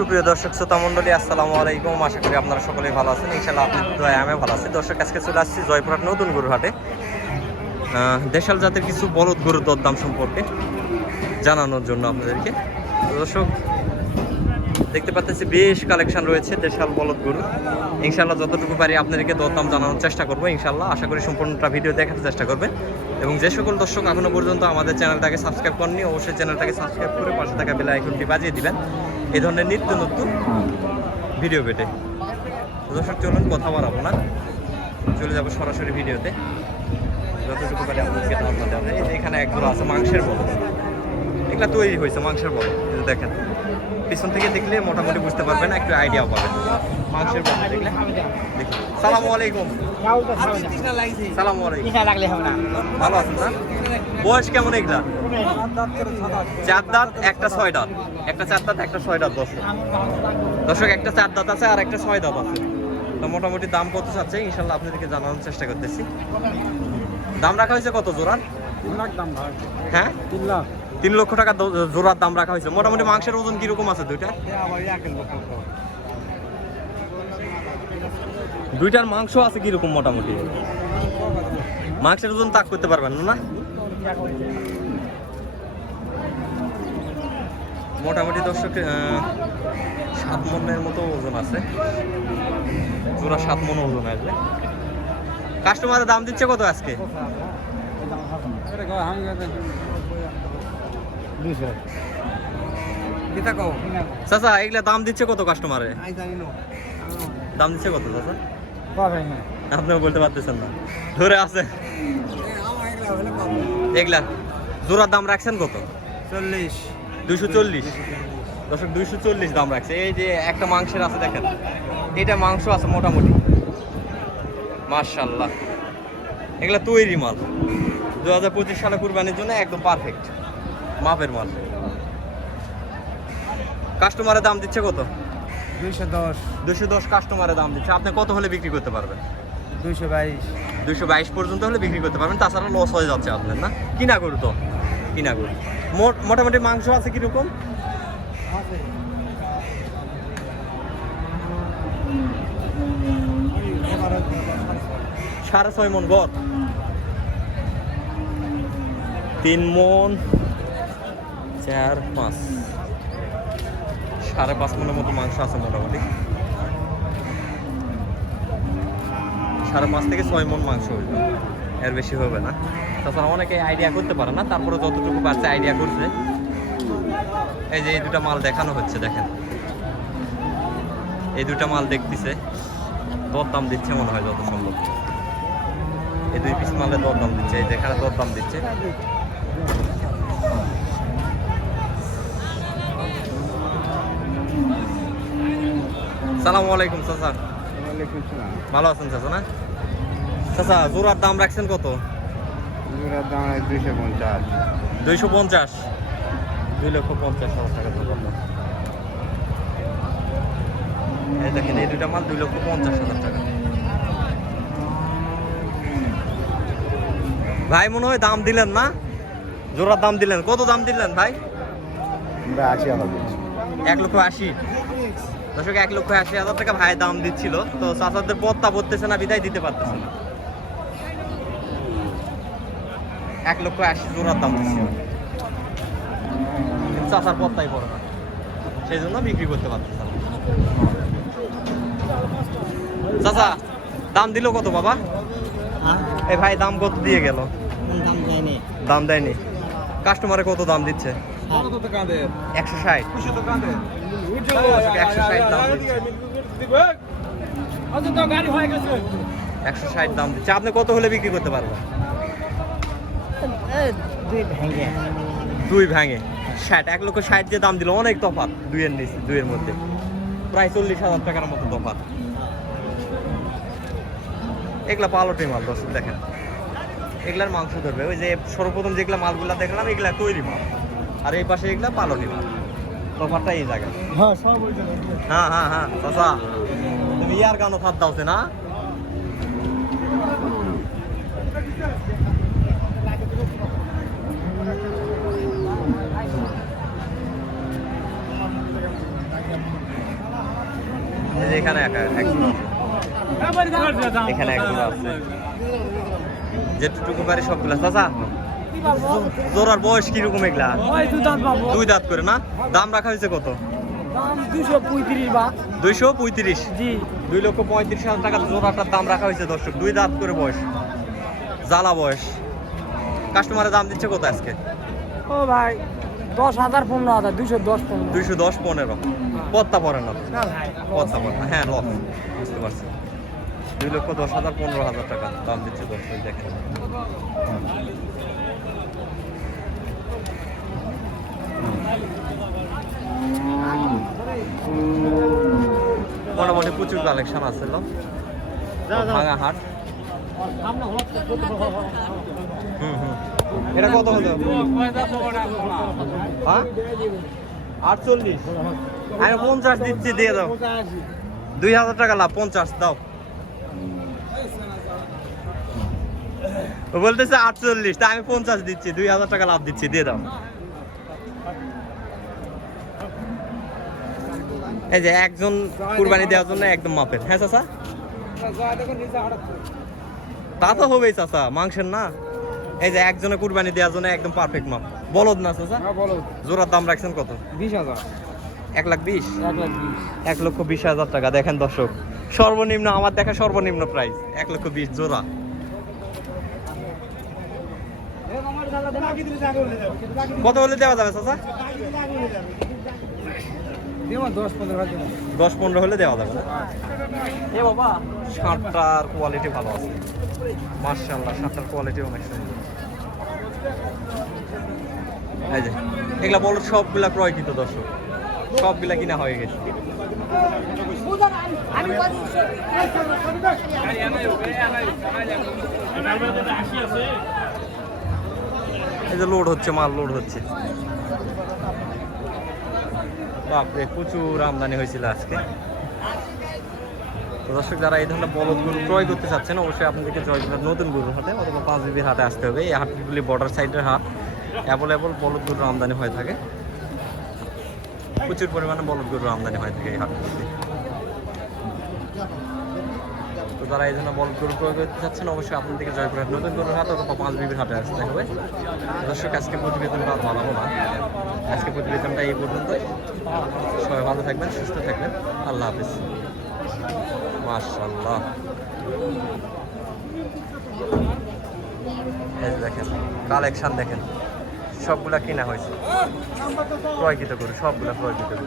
সুপ্রিয় দর্শক, শ্রোতা মণ্ডলী, আসসালামু আলাইকুম। আশা করি আপনারা সকলেই ভালো আছেন। ইনশাল্লাহ আপনি দয়া আমি ভালো আছি। দর্শক, আজকে চলে আসছি জয়পুরহাট নতুন গরুহাটে। দেশাল জাতের কিছু বলদ গরুর দরদাম সম্পর্কে জানানোর জন্য আপনাদেরকে। দর্শক, দেখতে পাচ্ছি বেশ কালেকশন রয়েছে দেশাল বলদ গরু। ইনশাল্লাহ যতটুকু পারি আপনাদেরকে দরদাম জানানোর চেষ্টা করব। ইনশাল্লাহ আশা করি সম্পূর্ণটা ভিডিও দেখার চেষ্টা করবেন। এবং যে সকল দর্শক এখনও পর্যন্ত আমাদের চ্যানেলটাকে সাবস্ক্রাইব করেননি, অবশ্যই চ্যানেলটাকে সাবস্ক্রাইব করে পাশে থাকা বেল আইকনটি বাজিয়ে দিবেন। এই ধরনের নিত্য নতুন ভিডিও তো দর্শক চলুন কথা বাড়াবো না। চলে যাব সরাসরি ভিডিওতে। যতটুকু পারি আপনাদেরকে ধারণা দেওয়া যায়। এই যে এখানে একদম আছে মাংসের বল। এগুলা তৈরি হয়েছে মাংসের বল। দেখেন। পিছন থেকে দেখলে মোটামুটি বুঝতে পারবেন একটু আইডিয়া পাবেন। মাংসের বল দেখলে। দেখুন। সালামু আলাইকুম। সালামু আলাইকুম। ভালো আছেন না? বয়স কেমন এগুলা? চার দাঁত একটা ছয় দাঁত। একটা চার দাঁত একটা ছয় দাঁত দর্শক। দর্শক একটা চার দাঁত আছে আর একটা ছয় দাঁত আছে। তো মোটামুটি দাম কত চাচ্ছে? ইনশাল্লাহ আপনাদেরকে জানানোর চেষ্টা করতেছি। দাম রাখা হয়েছে কত জোড়ার? হ্যাঁ? তিন লাখ। তিন লক্ষ টাকা জোড়ার দাম রাখা হয়েছে। মোটামুটি মাংসের ওজন কীরকম আছে দুইটা? দুইটার মাংস আছে কীরকম মোটামুটি? মাংসের ওজন তাক করতে পারবেন না? মোটামুটি দর্শক সাত মনের মতো ওজন আছে। জোড়া সাত মন ওজন আসবে। কাস্টমারের দাম দিচ্ছে কত আজকে? চাচা এগুলা দাম দিচ্ছে কত কাস্টমারে দাম দিচ্ছে কত চাচা? আপনিও বলতে পারতেছেন না। ধরে আছে। এগুলা জোড়ার দাম রাখছেন কত? চল্লিশ। দুইশো চল্লিশ। দর্শক দুইশো চল্লিশ দাম রাখছে। এই যে একটা মাংসের আছে দেখেন এটা মাংস আছে মোটামুটি। মার্শাল্লাহ এগুলা তৈরি মাল। দু হাজার পঁচিশ সালে কুরবানির জন্য একদম পারফেক্ট মাপের মাল। কাস্টমারের দাম দিচ্ছে কত? দুইশো দশ। দুশো দশ কাস্টমারের দাম দিচ্ছে। আপনি কত হলে বিক্রি করতে পারবেন? দুইশো বাইশ। দুশো বাইশ পর্যন্ত হলে বিক্রি করতে পারবেন। তাছাড়া লস হয়ে যাচ্ছে আপনার না? কিনা গরু তো কিনা গরু। মোট- মোটামুটি মাংস আছে কীরকম? সাড়ে ছয় মন গড়। তিন মন চার পাঁচ। সাড়ে পাঁচ মনের মতো মাংস আছে মোটামুটি। সাড়ে পাঁচ থেকে ছয় মন মাংস হইবে এর বেশি হবে না। তাছাড়া অনেকে আইডিয়া করতে পারে না, তারপরে যতটুকু পারছে আইডিয়া করছে। এই যে এই দুটা মাল দেখানো হচ্ছে, দেখেন। এই দুটা মাল দেখতেছে দর দাম দিচ্ছে মনে হয় যত সম্ভব। এই দুই পিস মালে দর দাম দিচ্ছে, এই যেখানে দর দাম দিচ্ছে। সালামু আলাইকুম, চাচা। ভালো আছেন চাচা না? চাচা জোড়ার দাম রাখছেন কত? দাম দুইশো পঞ্চাশ। দুইশো পঞ্চাশ? দুই লক্ষ পঞ্চাশ হাজার টাকা এই দেখেন এই দুইটা মাল দুই লক্ষ পঞ্চাশ হাজার টাকা। ভাই মনে হয় দাম দিলেন না? জোড়ার দাম দিলেন। কত দাম দিলেন ভাই? আমরা আশি এক লক্ষ আশি। দর্শক এক লক্ষ আশি হাজার টাকা ভাই দাম দিচ্ছিল। তো চাচাদের পত্তা পড়তেছে না বিদায় দিতে পারতেছে না। এক লক্ষ আশি জোড়ার দাম দিচ্ছিল। চাচার পত্তাই পড়ে না। সেই জন্য বিক্রি করতে পারতেছে না। চাচা দাম দিল কত বাবা? এই ভাই দাম কত দিয়ে গেল? দাম দেয়নি। দাম দেয়নি। কাস্টমারে কত দাম দিচ্ছে? একশো ষাট। একশো ষাট দাম দিচ্ছে। একশো ষাট দাম দিচ্ছে। আপনি কত হলে বিক্রি করতে পারবেন? দুই ভেঙে। ভাঙে। ষাট এক লক্ষ ষাট দিয়ে দাম দিল। অনেক তফাৎ। দুইয়ের নিচে দুইয়ের মধ্যে। প্রায় চল্লিশ হাজার টাকার মতো তফাৎ। এগুলা পালটে মাল দর্শক দেখেন। এগুলার মাংস ধরবে। ওই যে সর্বপ্রথম যেগুলা মালগুলা দেখলাম এগুলা তৈরি মাল। আর এই পাশে এগুলা পালটি মাল তফাৎটা এই জায়গায়। হ্যাঁ সব ওইটা হ্যাঁ হ্যাঁ হ্যাঁ চাচা। তুমি ইয়ার গানও খাত দাওছে না? এখানে। এখানে একজন আছে। যেটুকু পারি সবগুলা চাচা। জোরার বয়স কীরকম এগুলা? দুই দাঁত করে না? দাম রাখা হয়েছে কত? দুশো পঁয়ত্রিশ বা। দুইশো পঁয়ত্রিশ? জি। দুই লক্ষ পঁয়ত্রিশ হাজার টাকা জোড়াটার দাম রাখা হয়েছে দর্শক দুই দাঁত করে বয়স। জ্বালা বয়স। কাস্টমারের দাম দিচ্ছে কত আজকে? ও ভাই দশ হাজার পনেরো হাজার দুশো দশ পনেরো। দুইশো দশ পনেরো। পত্তা পড়ে না? পত্তা পড়ে হ্যাঁ লস বুঝতে পারছি। দুই লক্ষ দশ হাজার পনেরো হাজার টাকা দাম দিচ্ছে দর্শক দেখেন। মোটামুটি প্রচুর কালেকশন আছে ভাঙা হাট। হুম হুম। এটা কত হলো? হ্যাঁ? আটচল্লিশ। আমি পঞ্চাশ দিচ্ছি দিয়ে দাও। দুই হাজার টাকা লাভ পঞ্চাশ দাও। বলতেছে আটচল্লিশ তা আমি পঞ্চাশ দিচ্ছি দুই হাজার টাকা লাভ দিচ্ছি দিয়ে দাও। এই যে একজন কুরবানি দেওয়ার জন্য একদম মাপের। হ্যাঁ চাচা? তা তো হবেই চাচা মাংসের না? এই যে একজনে কুরবানি দেওয়ার জন্য একদম পারফেক্ট মাপ। বলদ না চাচা? বলো জোড়ার দাম রাখছেন কত? বিশ হাজার। এক লাখ বিশ? এক লক্ষ বিশ হাজার টাকা দেখেন দর্শক। সর্বনিম্ন আমার দেখা সর্বনিম্ন প্রাইস এক লক্ষ বিশ জোড়া। কত হলে দেওয়া যাবে চাচা? দশ পনেরো হলে দেওয়া যাবে এ বাবা শার্টটার কোয়ালিটি ভালো আছে। মার্শাল্লাহ শার্টটার কোয়ালিটি অনেক সুন্দর। এই যে এগুলা বলো সবগুলা ক্রয়কৃত দর্শক। সবগুলা কিনা হয়ে গেছে। এই যে লোড হচ্ছে মাল লোড হচ্ছে। বাপরে, প্রচুর আমদানি হয়েছিল আজকে। তো দর্শক, যারা এই ধরনের বলদ গরু ক্রয় করতে চাচ্ছেন, অবশ্যই আপনাদেরকে জয়পুরের নতুন গরুর হাটে অথবা পাঁচ বিবির হাতে আসতে হবে। এই হাটগুলি বর্ডার সাইডের হাট। অ্যাভেলেবল বলদ গরুর আমদানি হয়ে থাকে। প্রচুর পরিমাণে বলদ গরুর আমদানি হয়ে থাকে এই হাটগুলিতে তো যারা এই জন্য বল ক্রয় করতে চাচ্ছেন, অবশ্যই আপনাদেরকে জয়পুরের নতুন গরুর হাট অথবা পাঁচ বিবির হাটে আসতে হবে। দর্শক, আজকে প্রতিবেদনটা আর বাড়াবো না। আজকে প্রতিবেদনটা এই পর্যন্তই। সবাই ভালো থাকবেন, সুস্থ থাকবেন। আল্লাহ হাফিজ। মাশাল্লাহ দেখেন কালেকশন দেখেন। সবগুলা কিনা হয়েছে। ক্রয়কৃত করে, সবগুলা ক্রয়কৃত করে।